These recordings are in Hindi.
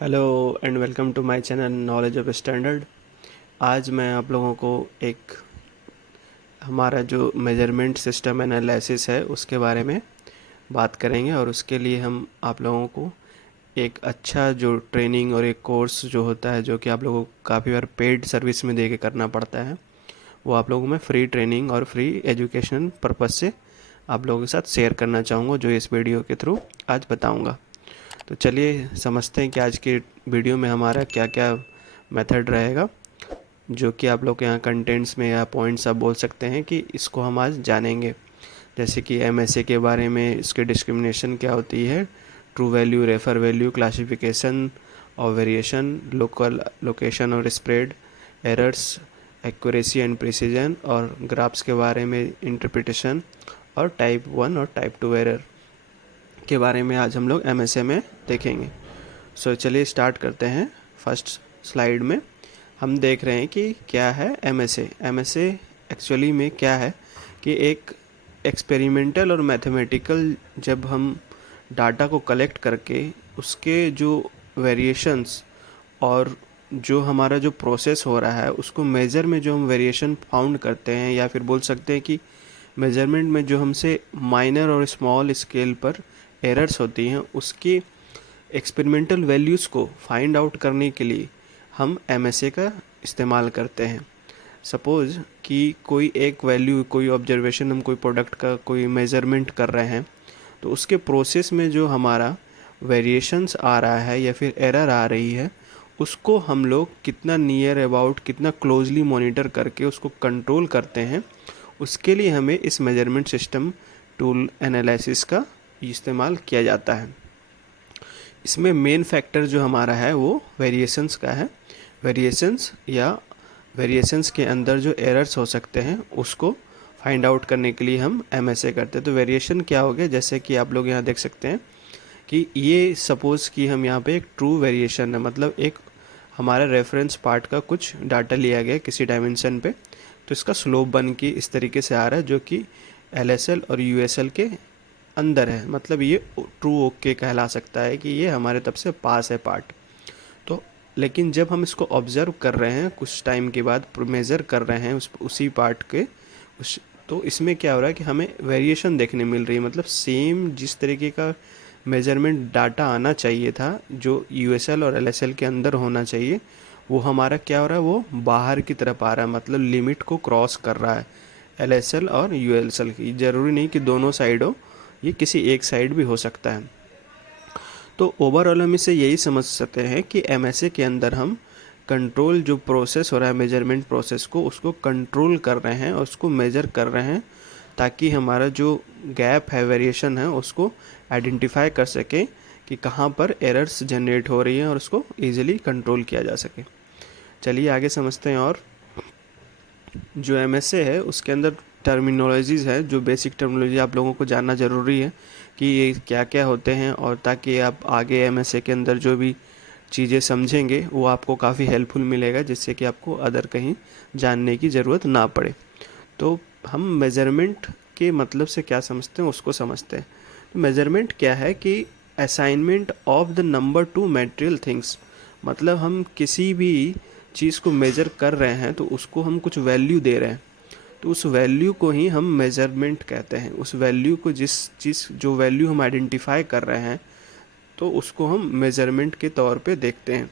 Hello and welcome to my channel knowledge of standard. आज मैं आप लोगों को एक हमारा जो मेजरमेंट सिस्टम एनालिसिस है उसके बारे में बात करेंगे और उसके लिए हम आप लोगों को एक अच्छा जो ट्रेनिंग और एक कोर्स जो होता है जो कि आप लोगों को काफ़ी बार पेड सर्विस में दे के करना पड़ता है, वो आप लोगों को मैं फ्री ट्रेनिंग और फ्री एजुकेशन पर्पज़ से आप लोगों के साथ शेयर करना चाहूँगा, जो इस वीडियो के थ्रू आज बताऊँगा। तो चलिए समझते हैं कि आज की वीडियो में हमारा क्या क्या मेथड रहेगा, जो कि आप लोग यहाँ कंटेंट्स में या पॉइंट्स आप बोल सकते हैं कि इसको हम आज जानेंगे। जैसे कि एमएसए के बारे में, इसके डिस्क्रिमिनेशन क्या होती है, true value, refer value, classification और वेरिएशन, लोकल लोकेशन और spread, errors, accuracy and precision, और ग्राफ्स के बारे में इंटरप्रिटेशन, और टाइप 1 और टाइप 2 एरर के बारे में आज हम लोग एमएसए में देखेंगे। सो चलिए स्टार्ट करते हैं। फर्स्ट स्लाइड में हम देख रहे हैं कि क्या है एमएसए। एमएसए एक्चुअली में क्या है कि एक एक्सपेरिमेंटल और मैथमेटिकल, जब हम डाटा को कलेक्ट करके उसके जो वेरिएशंस और जो हमारा जो प्रोसेस हो रहा है उसको मेज़र में जो हम वेरिएशन फाउंड करते हैं, या फिर बोल सकते हैं कि मेजरमेंट में जो हमसे माइनर और स्मॉल स्केल पर एरर्स होती हैं, उसकी एक्सपेरिमेंटल वैल्यूज़ को फाइंड आउट करने के लिए हम एमएसए का इस्तेमाल करते हैं। सपोज़ कि कोई एक वैल्यू, कोई ऑब्जर्वेशन, हम कोई प्रोडक्ट का कोई मेज़रमेंट कर रहे हैं, तो उसके प्रोसेस में जो हमारा वेरिएशंस आ रहा है या फिर एरर आ रही है, उसको हम लोग कितना नियर अबाउट, कितना क्लोजली मॉनिटर करके उसको कंट्रोल करते हैं, उसके लिए हमें इस मेजरमेंट सिस्टम टूल एनालिसिस का इस्तेमाल किया जाता है। इसमें मेन फैक्टर जो हमारा है वो वेरिएशंस का है। वेरिएशंस या वेरिएशंस के अंदर जो एरर्स हो सकते हैं उसको फाइंड आउट करने के लिए हम एमएसए करते हैं। तो वेरिएशन क्या हो गया, जैसे कि आप लोग यहाँ देख सकते हैं कि ये सपोज़ कि हम यहाँ पे एक ट्रू वेरिएशन है, मतलब एक हमारा रेफरेंस पार्ट का कुछ डाटा लिया गया किसी डायमेंशन पे, तो इसका स्लोप बन के इस तरीके से आ रहा है, जो कि एलएसएल और यूएसएल के अंदर है। मतलब ये ट्रू ओके कहला सकता है कि ये हमारे तरफ से पास है पार्ट। तो लेकिन जब हम इसको ऑब्ज़र्व कर रहे हैं कुछ टाइम के बाद, मेज़र कर रहे हैं उसी पार्ट के तो इसमें क्या हो रहा है कि हमें वेरिएशन देखने मिल रही है। मतलब सेम जिस तरीके का मेजरमेंट डाटा आना चाहिए था, जो यूएसएल और एलएसएल के अंदर होना चाहिए, वो हमारा क्या हो रहा है, वो बाहर की तरफ आ रहा है, मतलब लिमिट को क्रॉस कर रहा है एलएसएल और यूएसएल की। ज़रूरी नहीं कि दोनों साइड हो, ये किसी एक साइड भी हो सकता है। तो ओवरऑल हम इसे यही समझ सकते हैं कि एमएसए के अंदर हम कंट्रोल, जो प्रोसेस हो रहा है मेजरमेंट प्रोसेस को, उसको कंट्रोल कर रहे हैं और उसको मेजर कर रहे हैं, ताकि हमारा जो गैप है, वेरिएशन है, उसको आइडेंटिफाई कर सकें कि कहाँ पर एरर्स जनरेट हो रही हैं और उसको ईजिली कंट्रोल किया जा सके। चलिए आगे समझते हैं। और जो एमएसए है उसके अंदर टर्मिनोलॉजीज़ है, जो बेसिक टर्मिनोलॉजी आप लोगों को जानना ज़रूरी है कि ये क्या क्या होते हैं, और ताकि आप आगे एमएसए के अंदर जो भी चीज़ें समझेंगे वो आपको काफ़ी हेल्पफुल मिलेगा, जिससे कि आपको अदर कहीं जानने की ज़रूरत ना पड़े। तो हम मेज़रमेंट के मतलब से क्या समझते हैं उसको समझते हैं। तो मेज़रमेंट क्या है कि assignment of the number two material things. मतलब हम किसी भी चीज़ को मेज़र कर रहे हैं तो उसको हम कुछ वैल्यू दे रहे हैं, तो उस वैल्यू को ही हम मेज़रमेंट कहते हैं। उस वैल्यू को, जिस चीज़ जो वैल्यू हम आइडेंटिफाई कर रहे हैं, तो उसको हम मेज़रमेंट के तौर पे देखते हैं।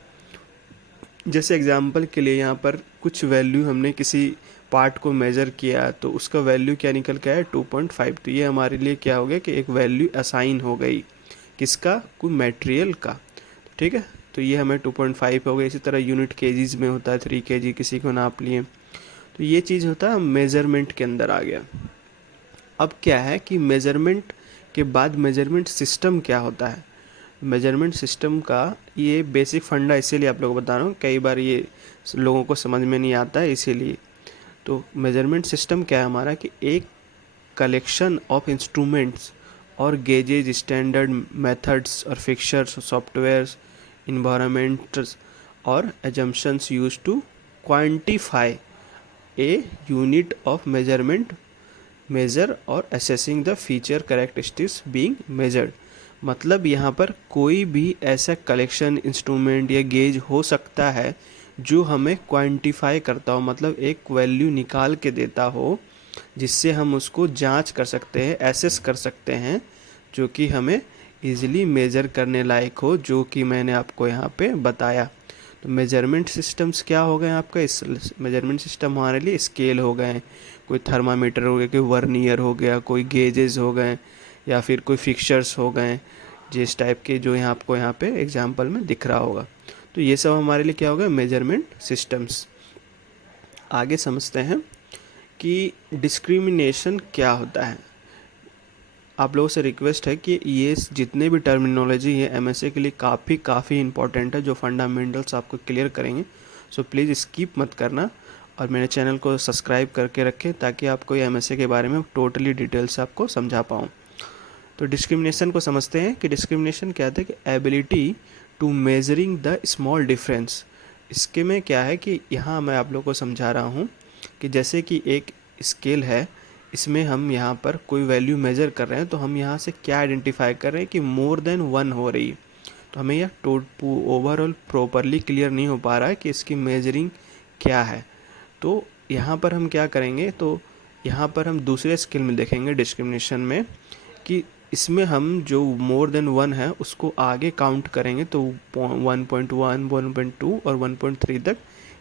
जैसे एग्जांपल के लिए यहाँ पर कुछ वैल्यू हमने किसी पार्ट को मेज़र किया, तो उसका वैल्यू क्या निकल के आया, 2.5। तो ये हमारे लिए क्या हो गया कि एक वैल्यू असाइन हो गई, किसका, कोई मटेरियल का। ठीक है, तो ये हमें 2.5 हो गया। इसी तरह यूनिट केजीज में होता है, 3 केजी किसी को नाप लिए, तो ये चीज़ होता है मेज़रमेंट के अंदर आ गया। अब क्या है कि मेज़रमेंट के बाद मेज़रमेंट सिस्टम क्या होता है। मेजरमेंट सिस्टम का ये बेसिक फंडा इसीलिए आप लोगों को बता रहा हूँ, कई बार ये लोगों को समझ में नहीं आता है इसीलिए। तो मेजरमेंट सिस्टम क्या है हमारा कि एक कलेक्शन ऑफ इंस्ट्रूमेंट्स और गेजेज, स्टैंडर्ड मेथड्स और फिक्चर्स, सॉफ्टवेयर्स, इन्वायरमेंट्स और assumptions use to quantify a unit of measurement, measure और assessing the feature characteristics being measured. मतलब यहाँ पर कोई भी ऐसा कलेक्शन इंस्ट्रूमेंट या गेज हो सकता है जो हमें क्वांटिफाई करता हो, मतलब एक वैल्यू निकाल के देता हो जिससे हम उसको जांच कर सकते हैं, एसेस कर सकते हैं, जो कि हमें इजीली मेज़र करने लायक हो, जो कि मैंने आपको यहाँ पे बताया। तो मेजरमेंट सिस्टम्स क्या हो गए आपका, इस मेजरमेंट सिस्टम हमारे लिए स्केल हो गए, कोई थर्मामीटर हो गया, कोई वर्नियर हो गया, कोई गेजेस हो गए, या फिर कोई फिक्सचर्स हो गए जिस टाइप के, जो यहाँ आपको यहाँ पे एग्जांपल में दिख रहा होगा। तो ये सब हमारे लिए क्या होगा, मेजरमेंट सिस्टम्स। आगे समझते हैं कि डिस्क्रिमिनेशन क्या होता है। आप लोगों से रिक्वेस्ट है कि ये जितने भी टर्मिनोलॉजी है एमएसए के लिए काफ़ी इंपॉर्टेंट है, जो फंडामेंटल्स आपको क्लियर करेंगे। सो प्लीज़ स्किप मत करना और मेरे चैनल को सब्सक्राइब करके रखें ताकि आपको ये एमएसए के बारे में टोटली डिटेल्स आपको समझा पाऊँ। तो डिस्क्रिमिनेशन को समझते हैं कि डिस्क्रिमिनेशन क्या है कि ability to measuring the small difference. इसके में क्या है कि यहाँ मैं आप लोगों को समझा रहा हूँ कि जैसे कि एक स्केल है, इसमें हम यहाँ पर कोई वैल्यू मेज़र कर रहे हैं, तो हम यहाँ से क्या आइडेंटिफाई कर रहे हैं कि मोर देन 1 हो रही है। तो हमें यह ओवरऑल प्रॉपरली क्लियर नहीं हो पा रहा है कि इसकी मेजरिंग क्या है। तो यहाँ पर हम क्या करेंगे, तो यहाँ पर हम दूसरे स्केल में देखेंगे डिस्क्रिमिनेशन में कि इसमें हम जो मोर देन 1 है उसको आगे काउंट करेंगे, तो 1.1, 1.2 और 1.3 तक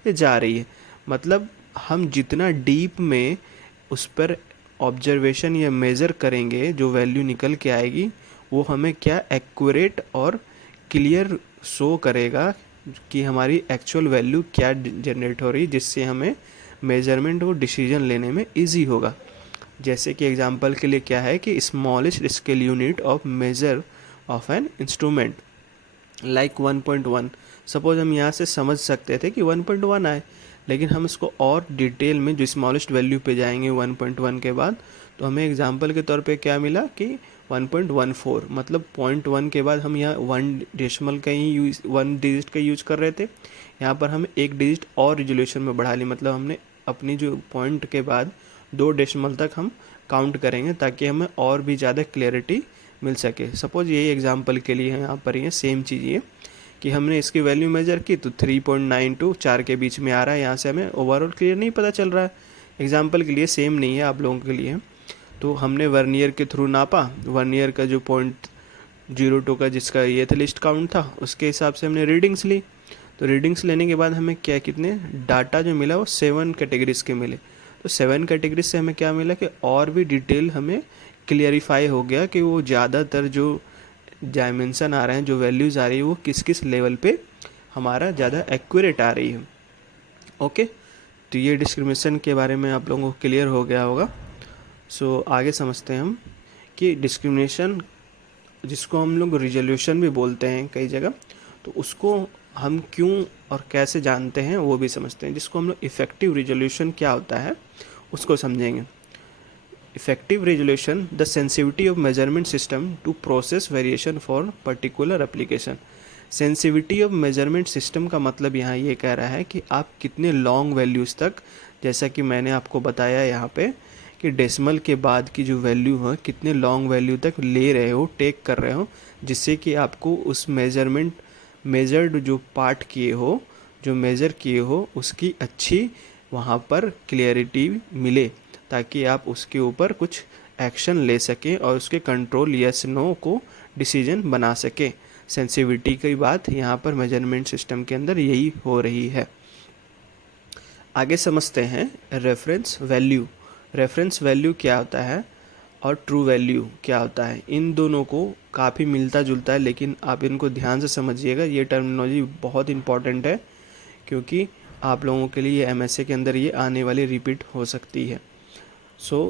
ये जा रही है। मतलब हम जितना डीप में उस पर ऑब्जर्वेशन या मेज़र करेंगे, जो वैल्यू निकल के आएगी वो हमें क्या एक्यूरेट और क्लियर शो करेगा कि हमारी एक्चुअल वैल्यू क्या जनरेट हो रही, जिससे हमें मेजरमेंट और डिसीजन लेने में इजी होगा। जैसे कि एग्जांपल के लिए क्या है कि smallest scale unit of measure of an instrument like 1.1। Suppose हम यहाँ से समझ सकते थे कि 1.1 आए, लेकिन हम इसको और डिटेल में जो स्मॉलेस्ट वैल्यू पे जाएंगे 1.1 के बाद, तो हमें एग्जांपल के तौर पे क्या मिला कि 1.14। मतलब 0.1 के बाद हम यहाँ 1 का ही यूज 1 डिजिट का यूज कर रहे थे, यहाँ पर हम एक डिजिट और रिजोल्यूशन में बढ़ा ली। मतलब हमने अपनी जो पॉइंट के बाद 2 डेसिमल तक हम काउंट करेंगे ताकि हमें और भी ज़्यादा क्लियरिटी मिल सके। सपोज यही एग्जांपल के लिए यहाँ पर ये सेम चीज़ ये कि हमने इसकी वैल्यू मेजर की तो 3.92 4 के बीच में आ रहा है, यहाँ से हमें ओवरऑल क्लियर नहीं पता चल रहा है। एग्जांपल के लिए सेम नहीं है आप लोगों के लिए। तो हमने वर्नियर के थ्रू नापा, वर्नियर का जो 0.02 का जिसका ये था लिस्ट काउंट था, उसके हिसाब से हमने रीडिंग्स ली। तो रीडिंग्स लेने के बाद हमें क्या कितने डाटा जो मिला वो 7 कैटेगरीज के मिले। तो 7 कैटेगरीज से हमें क्या मिला कि और भी डिटेल हमें क्लियरिफाई हो गया कि वो ज़्यादातर जो डायमेंशन आ रहे हैं, जो वैल्यूज़ आ रही है, वो किस किस लेवल पे हमारा ज़्यादा एक्यूरेट आ रही है। ओके, तो ये डिस्क्रिमिनेशन के बारे में आप लोगों को क्लियर हो गया होगा। सो आगे समझते हैं हम कि डिस्क्रिमिनेशन, जिसको हम लोग रिजोल्यूशन भी बोलते हैं कई जगह, तो उसको हम क्यों और कैसे जानते हैं वो भी समझते हैं। जिसको हम लोग इफ़ेक्टिव रिजोल्यूशन क्या होता है उसको समझेंगे। Effective resolution the sensitivity of measurement system to process variation for particular application. Sensitivity of measurement system का मतलब यहाँ ये कह रहा है कि आप कितने लॉन्ग वैल्यूज़ तक, जैसा कि मैंने आपको बताया यहाँ पे कि डेसिमल के बाद की जो वैल्यू है कितने लॉन्ग वैल्यू तक ले रहे हो, टेक कर रहे हो, जिससे कि आपको उस मेजर्ड जो पार्ट किए हो, जो मेज़र किए हो, उसकी अच्छी वहाँ पर क्लियरिटी मिले, ताकि आप उसके ऊपर कुछ एक्शन ले सकें और उसके कंट्रोल यस नो को डिसीजन बना सकें। सेंसिटिविटी की बात यहाँ पर मेजरमेंट सिस्टम के अंदर यही हो रही है। आगे समझते हैं रेफरेंस वैल्यू। रेफरेंस वैल्यू क्या होता है और ट्रू वैल्यू क्या होता है। इन दोनों को काफ़ी मिलता जुलता है, लेकिन आप इनको ध्यान से समझिएगा। ये टर्मिनोलॉजी बहुत इंपॉर्टेंट है क्योंकि आप लोगों के लिए एमएसए के अंदर ये आने वाली रिपीट हो सकती है।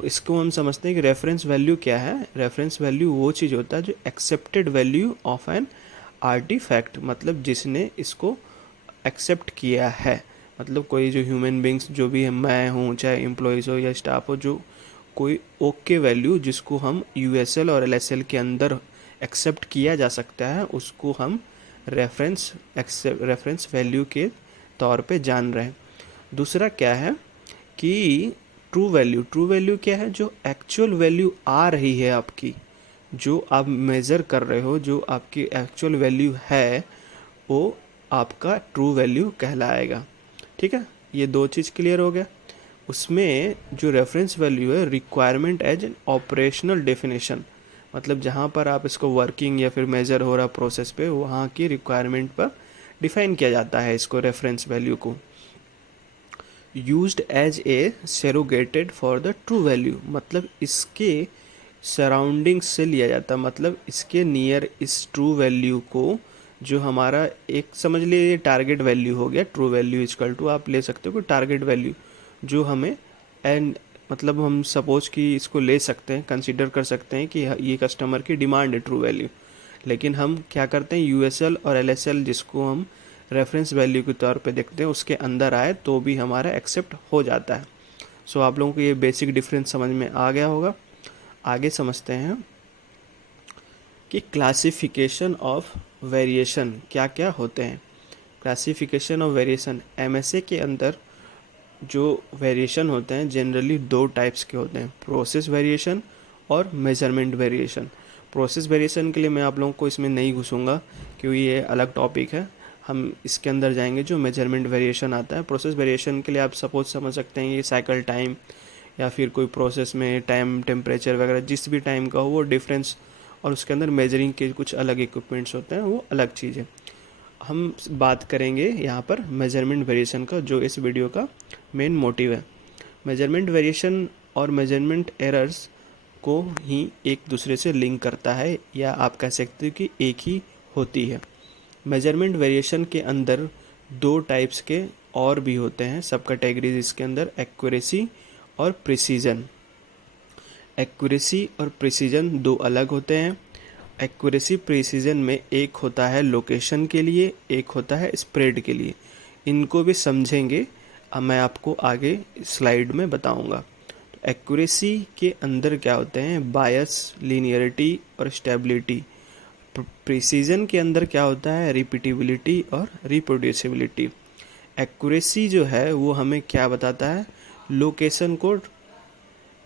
इसको हम समझते हैं कि रेफरेंस वैल्यू क्या है। रेफरेंस वैल्यू वो चीज़ होता है जो accepted value of an artefact, मतलब जिसने इसको एक्सेप्ट किया है। मतलब कोई जो ह्यूमन बींग्स, जो भी मैं हूँ, चाहे एम्प्लॉयज़ हो या स्टाफ हो, जो कोई ओके वैल्यू जिसको हम यूएसएल और एलएसएल के अंदर एक्सेप्ट किया जा सकता है, उसको हम रेफरेंस वैल्यू के तौर पे जान रहे हैं। दूसरा क्या है कि ट्रू वैल्यू। ट्रू वैल्यू क्या है, जो एक्चुअल वैल्यू आ रही है आपकी, जो आप मेज़र कर रहे हो, जो आपकी एक्चुअल वैल्यू है, वो आपका ट्रू वैल्यू कहलाएगा। ठीक है, ये दो चीज़ क्लियर हो गया। उसमें जो रेफरेंस वैल्यू है, requirement as an operational definition, मतलब जहाँ पर आप इसको वर्किंग या फिर मेजर हो रहा प्रोसेस पे, वहाँ की रिक्वायरमेंट पर डिफाइन किया जाता है इसको, रेफरेंस वैल्यू को। Used as a surrogated for the true value, मतलब इसके सराउंडिंग से लिया जाता, मतलब इसके नियर इस ट्रू वैल्यू को, जो हमारा एक समझ लीजिए टारगेट वैल्यू हो गया। ट्रू वैल्यू इजकल टू आप ले सकते हो कि टारगेट वैल्यू जो हमें, एंड मतलब हम सपोज कि इसको ले सकते हैं, कंसीडर कर सकते हैं कि ये कस्टमर की डिमांड है ट्रू वैल्यू। लेकिन हम क्या करते हैं, यूएसएल और एलएसएल जिसको हम रेफरेंस वैल्यू के तौर पे देखते हैं, उसके अंदर आए तो भी हमारा एक्सेप्ट हो जाता है। सो आप लोगों को ये बेसिक डिफरेंस समझ में आ गया होगा। आगे समझते हैं कि क्लासिफिकेशन ऑफ वेरिएशन क्या क्या होते हैं। क्लासिफिकेशन ऑफ वेरिएशन, एमएसए के अंदर जो वेरिएशन होते हैं जनरली दो टाइप्स के होते हैं, प्रोसेस वेरिएशन और मेजरमेंट वेरिएशन। प्रोसेस वेरिएशन के लिए मैं आप लोगों को इसमें नहीं घुसूंगा क्योंकि ये अलग टॉपिक है। हम इसके अंदर जाएंगे जो मेजरमेंट वेरिएशन आता है। प्रोसेस वेरिएशन के लिए आप सपोज समझ सकते हैं ये साइकिल टाइम, या फिर कोई प्रोसेस में टाइम, टेम्परेचर वगैरह जिस भी टाइम का हो वो डिफरेंस, और उसके अंदर मेजरिंग के कुछ अलग इक्विपमेंट्स होते हैं, वो अलग चीज़ है। हम बात करेंगे यहाँ पर मेजरमेंट वेरिएशन का, जो इस वीडियो का मेन मोटिव है। मेजरमेंट वेरिएशन और मेजरमेंट एरर्स को ही एक दूसरे से लिंक करता है, या आप कह सकते हो कि एक ही होती है। मेजरमेंट वेरिएशन के अंदर दो टाइप्स के और भी होते हैं, सब कैटेगरीज इसके अंदर, एक्यूरेसी और प्रिसीजन। एक्यूरेसी और प्रिसीजन दो अलग होते हैं। एक्यूरेसी प्रिसीजन में एक होता है लोकेशन के लिए, एक होता है स्प्रेड के लिए। इनको भी समझेंगे, अब मैं आपको आगे स्लाइड में बताऊंगा। तो एक्यूरेसी के अंदर क्या होते हैं, बायस, लीनियरिटी और स्टेबिलिटी। प्रिसीजन के अंदर क्या होता है, रिपीटिबिलिटी और रिप्रोड्यूसिबिलिटी। एक्यूरेसी जो है वो हमें क्या बताता है, लोकेशन को,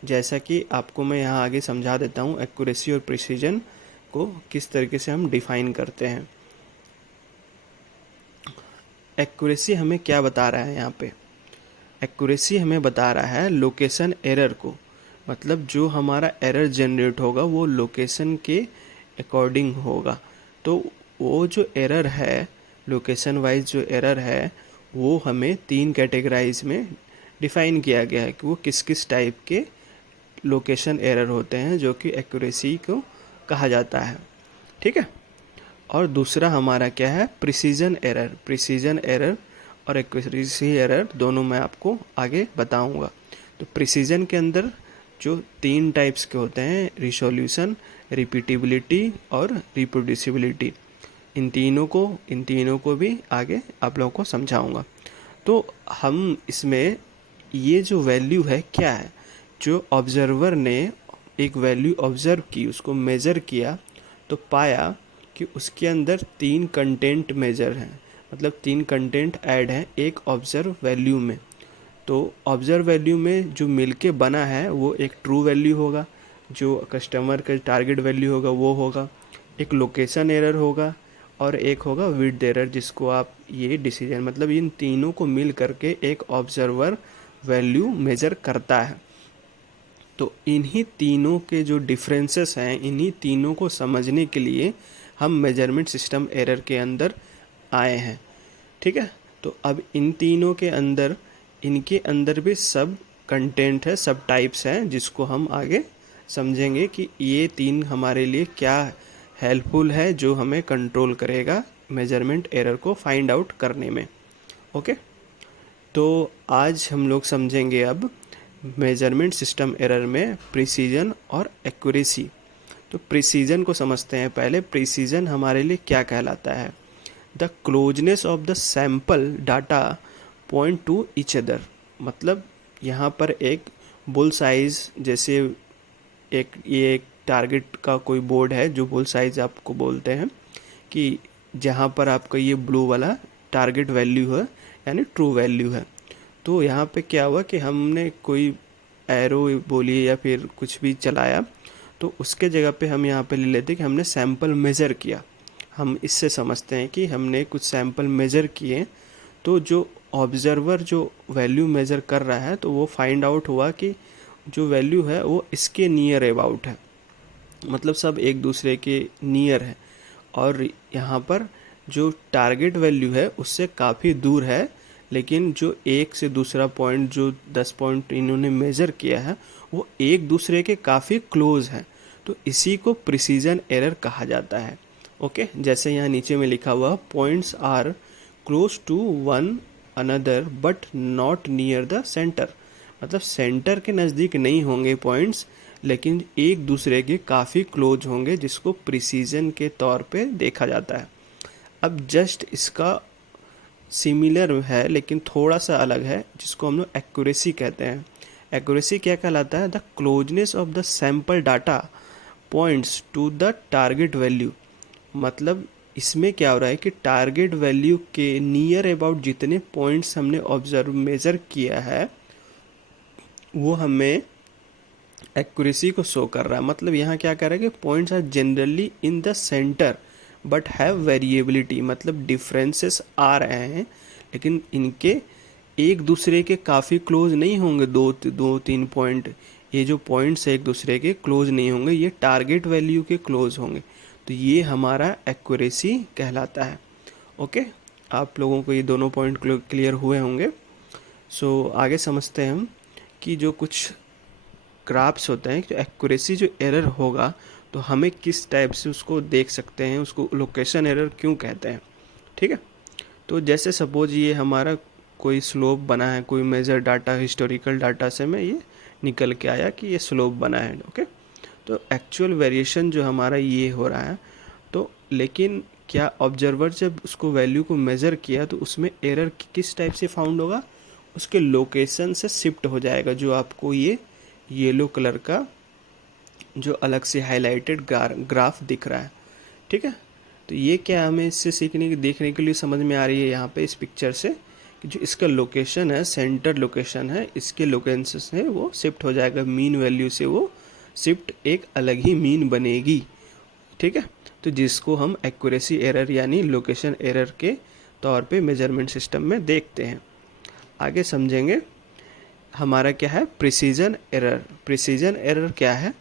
जैसा कि आपको मैं यहाँ आगे समझा देता हूँ एक्यूरेसी और प्रिसीजन को किस तरीके से हम डिफाइन करते हैं। एक्यूरेसी हमें क्या बता रहा है यहाँ पे, एक्यूरेसी हमें बता रहा है लोकेशन एरर को, मतलब जो हमारा एरर जनरेट होगा वो लोकेशन के अकॉर्डिंग होगा। तो वो जो एरर है, लोकेशन वाइज जो एरर है, वो हमें तीन कैटेगराइज में डिफाइन किया गया है कि वो किस किस टाइप के लोकेशन एरर होते हैं, जो कि एक्यूरेसी को कहा जाता है। ठीक है, और दूसरा हमारा क्या है, प्रिसीजन एरर। प्रिसीजन एरर और एक्यूरेसी एरर दोनों मैं आपको आगे बताऊंगा। तो प्रिसीजन के अंदर जो तीन टाइप्स के होते हैं, रिसोल्यूशन, रिपीटिबिलिटी और रिप्रोड्यूसिबिलिटी, इन तीनों को भी आगे आप लोगों को समझाऊंगा। तो हम इसमें ये जो वैल्यू है क्या है, जो ऑब्जर्वर ने एक वैल्यू ऑब्जर्व की, उसको मेज़र किया, तो पाया कि उसके अंदर तीन कंटेंट मेजर हैं, मतलब तीन कंटेंट ऐड हैं एक ऑब्जर्व वैल्यू में। तो ऑब्जर्व वैल्यू में जो मिलके बना है वो एक ट्रू वैल्यू होगा, जो कस्टमर का टारगेट वैल्यू होगा वो होगा, एक लोकेशन एरर होगा, और एक होगा विड्थ एरर, जिसको आप ये डिसीजन, मतलब इन तीनों को मिल करके एक ऑब्जर्वर वैल्यू मेजर करता है। तो इन्हीं तीनों के जो डिफरेंसेस हैं, इन्हीं तीनों को समझने के लिए हम मेजरमेंट सिस्टम एरर के अंदर आए हैं। ठीक है, तो अब इन तीनों के अंदर, इनके अंदर भी सब कंटेंट है, सब टाइप्स हैं, जिसको हम आगे समझेंगे कि ये तीन हमारे लिए क्या हेल्पफुल है, जो हमें कंट्रोल करेगा मेजरमेंट एरर को फाइंड आउट करने में। ओके, तो आज हम लोग समझेंगे अब मेजरमेंट सिस्टम एरर में प्रिसीजन और एक्यूरेसी। तो प्रिसीजन को समझते हैं पहले। प्रिसीजन हमारे लिए क्या कहलाता है, the closeness of the sample data point two each other, मतलब यहाँ पर एक बुल साइज, जैसे ये एक टारगेट का कोई बोर्ड है जो बुल साइज आपको बोलते हैं, कि जहाँ पर आपका ये ब्लू वाला टारगेट वैल्यू है, यानी ट्रू वैल्यू है। तो यहाँ पे क्या हुआ कि हमने कोई एरो बोलिए या फिर कुछ भी चलाया, तो उसके जगह पे हम यहाँ पे ले लेते हैं कि हमने सैंपल मेज़र किया। हम इससे समझते हैं कि हमने कुछ सैंपल मेज़र किए, तो जो ऑब्जर्वर जो वैल्यू मेज़र कर रहा है तो वो फाइंड आउट हुआ कि जो वैल्यू है वो इसके नियर अबाउट है, मतलब सब एक दूसरे के नियर है। और यहाँ पर जो टारगेट वैल्यू है उससे काफ़ी दूर है, लेकिन जो एक से दूसरा पॉइंट, जो 10 पॉइंट इन्होंने मेज़र किया है वो एक दूसरे के काफ़ी क्लोज हैं। तो इसी को प्रिसीजन एरर कहा जाता है। ओके, जैसे यहाँ नीचे में लिखा हुआ points are close to one another but not near the centre, मतलब सेंटर के नज़दीक नहीं होंगे पॉइंट्स, लेकिन एक दूसरे के काफ़ी क्लोज होंगे, जिसको प्रिसीजन के तौर पे देखा जाता है। अब जस्ट इसका सिमिलर है लेकिन थोड़ा सा अलग है, जिसको हम लोग एक्यूरेसी कहते हैं। एक्यूरेसी क्या कहलाता है? The closeness of the sample data points to the target value. मतलब इसमें क्या हो रहा है कि टारगेट वैल्यू के नियर अबाउट जितने पॉइंट्स हमने ऑब्जर्व मेज़र किया है वो हमें एक्यूरेसी को शो कर रहा है। मतलब यहाँ क्या कर रहा है कि points are generally in the centre but have variability, मतलब डिफरेंसेस आ रहे हैं लेकिन इनके एक दूसरे के काफ़ी क्लोज नहीं होंगे। दो तीन पॉइंट, ये जो पॉइंट्स है एक दूसरे के क्लोज नहीं होंगे, ये टारगेट वैल्यू के क्लोज होंगे। तो ये हमारा एक्यूरेसी कहलाता है। ओके, आप लोगों को ये दोनों पॉइंट क्लियर हुए होंगे। सो आगे समझते हैं हम कि जो कुछ ग्राफ्स होते हैं, जो एक्यूरेसी जो एरर होगा तो हमें किस टाइप से उसको देख सकते हैं, उसको लोकेशन एरर क्यों कहते हैं। ठीक है, तो जैसे सपोज ये हमारा कोई स्लोप बना है, कोई मेजर डाटा, हिस्टोरिकल डाटा से में ये निकल के आया कि ये स्लोप बना है। ओके, तो एक्चुअल वेरिएशन जो हमारा ये हो रहा है, तो लेकिन क्या ऑब्जर्वर जब उसको वैल्यू को मेज़र किया तो उसमें एरर किस टाइप से फाउंड होगा? उसके लोकेशन से शिफ्ट हो जाएगा, जो आपको ये येलो कलर का जो अलग से हाईलाइटेड ग्राफ दिख रहा है। ठीक है, तो ये क्या हमें इससे सीखने की देखने के लिए समझ में आ रही है यहाँ पे इस पिक्चर से कि जो इसका लोकेशन है, सेंटर लोकेशन है, इसके लोकेशन से वो शिफ्ट हो जाएगा, मीन वैल्यू से वो शिफ्ट एक अलग ही मीन बनेगी। ठीक है, तो जिसको हम एक्यूरेसी एरर यानी लोकेशन एरर के तौर पे मेजरमेंट सिस्टम में देखते हैं। आगे समझेंगे। हमारा क्या है? Precision error. प्रिसीजन एरर क्या है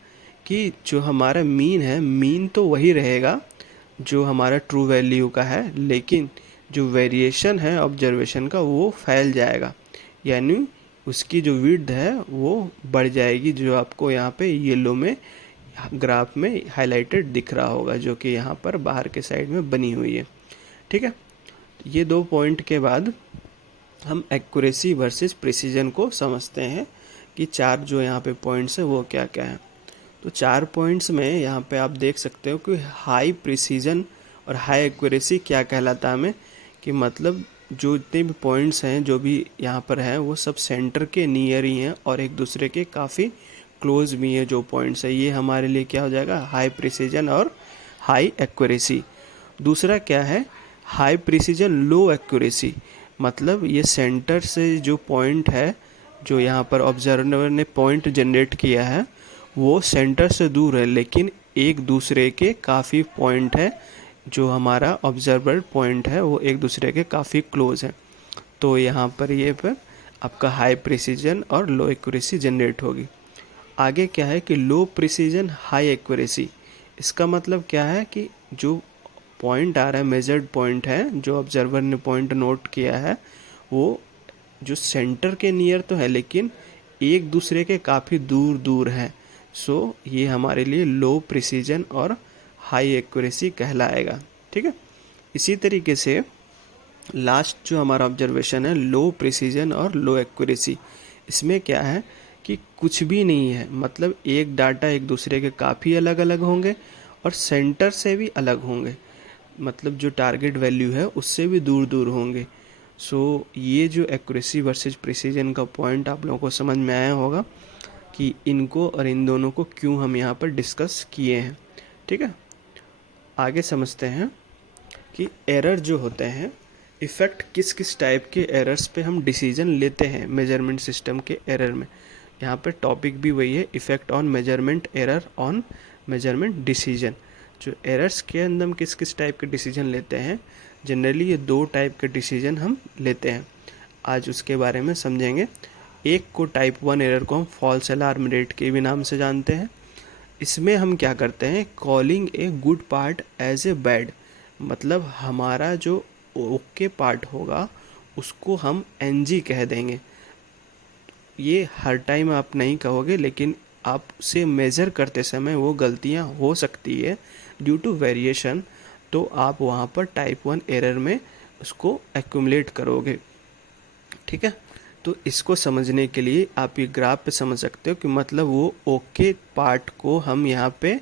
कि जो हमारा मीन है, मीन तो वही रहेगा जो हमारा ट्रू वैल्यू का है, लेकिन जो वेरिएशन है ऑब्जर्वेशन का वो फैल जाएगा, यानी उसकी जो विड्थ है वो बढ़ जाएगी, जो आपको यहाँ पे येलो में ग्राफ में हाईलाइटेड दिख रहा होगा, जो कि यहाँ पर बाहर के साइड में बनी हुई है। ठीक है, ये दो पॉइंट के बाद हम एक्यूरेसी वर्सेस प्रिसीजन को समझते हैं कि चार जो यहाँ पे पॉइंट्स हैं वो क्या क्या हैं। तो चार पॉइंट्स में यहाँ पे आप देख सकते हो कि हाई प्रिसीजन और हाई एक्यूरेसी क्या कहलाता है हमें, कि मतलब जो जितने भी पॉइंट्स हैं जो भी यहाँ पर हैं वो सब सेंटर के नियर ही हैं और एक दूसरे के काफ़ी क्लोज भी हैं। जो पॉइंट्स है ये हमारे लिए क्या हो जाएगा? हाई प्रिसीजन और हाई एक्यूरेसी। दूसरा क्या है? हाई प्रिसीजन लो एक्यूरेसी, मतलब ये सेंटर से जो पॉइंट है, जो यहाँ पर ऑब्जर्वर ने पॉइंट जनरेट किया है वो सेंटर से दूर है, लेकिन एक दूसरे के काफ़ी पॉइंट है, जो हमारा ऑब्जर्वर पॉइंट है वो एक दूसरे के काफ़ी क्लोज है। तो यहाँ पर ये पर आपका हाई प्रिसीजन और लो एक्यूरेसी जनरेट होगी। आगे क्या है कि लो प्रिसीजन हाई एक्यूरेसी। इसका मतलब क्या है कि जो पॉइंट आ रहा है, मेजर्ड पॉइंट है, जो ऑब्जर्वर ने पॉइंट नोट किया है वो जो सेंटर के नियर तो है लेकिन एक दूसरे के काफ़ी दूर दूर है। सो ये हमारे लिए लो प्रिसीजन और हाई एक्यूरेसी कहलाएगा। ठीक है, इसी तरीके से लास्ट जो हमारा ऑब्जर्वेशन है लो प्रिसीजन और लो एक्यूरेसी, इसमें क्या है कि कुछ भी नहीं है, मतलब एक डाटा एक दूसरे के काफ़ी अलग अलग होंगे और सेंटर से भी अलग होंगे, मतलब जो टारगेट वैल्यू है उससे भी दूर दूर होंगे। सो ये जो एक्यूरेसी वर्सेस प्रिसीजन का पॉइंट आप लोगों को समझ में आया होगा कि इनको और इन दोनों को क्यों हम यहाँ पर डिस्कस किए हैं। ठीक है, आगे समझते हैं कि एरर जो होते हैं, इफ़ेक्ट किस किस टाइप के एरर्स पे हम डिसीजन लेते हैं मेजरमेंट सिस्टम के एरर में। यहाँ पे टॉपिक भी वही है, effect on measurement error on measurement decision. जो एरर्स के अंदर हम किस किस टाइप के डिसीजन लेते हैं, जनरली ये 2 टाइप के डिसीजन हम लेते हैं, आज उसके बारे में समझेंगे। एक को टाइप 1 एरर को हम फॉल्स अलार्म रेट के भी नाम से जानते हैं। इसमें हम क्या करते हैं, calling a good part as a bad, मतलब हमारा जो ओके पार्ट होगा उसको हम एनजी कह देंगे। ये हर टाइम आप नहीं कहोगे, लेकिन आपसे मेज़र करते समय वो गलतियां हो सकती है ड्यू टू वेरिएशन, तो आप वहाँ पर टाइप 1 एरर में उसको एक्यूमुलेट करोगे। ठीक है, तो इसको समझने के लिए आप ये ग्राफ पे समझ सकते हो कि मतलब वो ओके पार्ट को हम यहाँ पे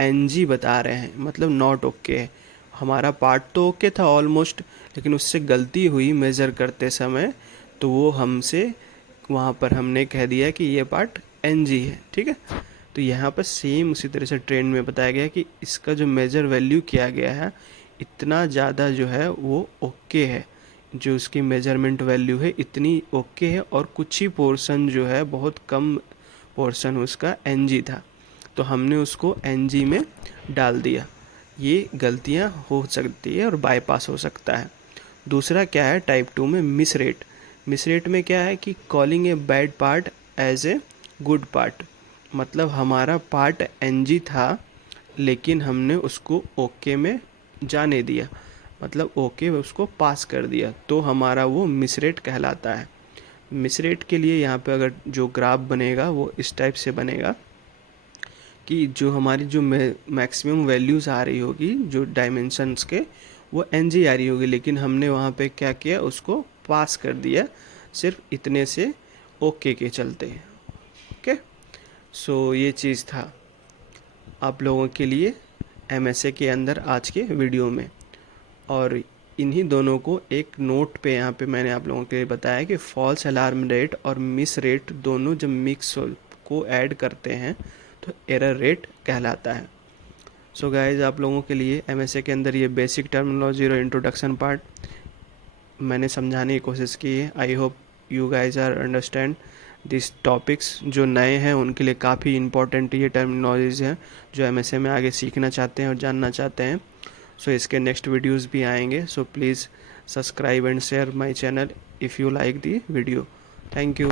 एनजी बता रहे हैं, मतलब नॉट ओके है। हमारा पार्ट तो ओके था ऑलमोस्ट, लेकिन उससे गलती हुई मेज़र करते समय, तो वो हमसे वहाँ पर हमने कह दिया कि ये पार्ट एनजी है। ठीक है, तो यहाँ पर सेम उसी तरह से ट्रेंड में बताया गया कि इसका जो मेजर वैल्यू किया गया है इतना ज़्यादा जो है वो ओके है, जो उसकी मेजरमेंट वैल्यू है इतनी ओके है, और कुछ ही पोर्शन जो है बहुत कम पोर्शन उसका एनजी था, तो हमने उसको एनजी में डाल दिया। ये गलतियाँ हो सकती है और बाईपास हो सकता है। दूसरा क्या है, टाइप 2 में मिस रेट। मिस रेट में क्या है कि calling a bad part as a good part, मतलब हमारा पार्ट एनजी था लेकिन हमने उसको ओके में जाने दिया, मतलब ओके उसको पास कर दिया, तो हमारा वो मिस रेट कहलाता है। मिस रेट के लिए यहाँ पे अगर जो ग्राफ बनेगा वो इस टाइप से बनेगा कि जो हमारी जो मैक्सिमम वैल्यूज़ आ रही होगी जो डायमेंशंस के, वो एनजी आ रही होगी, लेकिन हमने वहाँ पे क्या किया, उसको पास कर दिया सिर्फ इतने से ओके के चलते। ओके, सो ये चीज़ था आप लोगों के लिए एमएसए के अंदर आज के वीडियो में। और इन्हीं दोनों को एक नोट पे यहाँ पे मैंने आप लोगों के लिए बताया कि फॉल्स अलार्म रेट और मिस रेट दोनों जब मिक्स को ऐड करते हैं तो एरर रेट कहलाता है। सो गाइज, आप लोगों के लिए एमएसए के अंदर ये बेसिक टर्मिनोलॉजी और इंट्रोडक्शन पार्ट मैंने समझाने की कोशिश की है। I hope you guys are understand this topics. जो नए हैं उनके लिए काफ़ी इंपॉर्टेंट ये टर्मिनोलॉजीज़ हैं जो एमएसए में आगे सीखना चाहते हैं और जानना चाहते हैं। सो इसके नेक्स्ट वीडियोस भी आएंगे, so please subscribe and share my channel if you like the video. Thank you.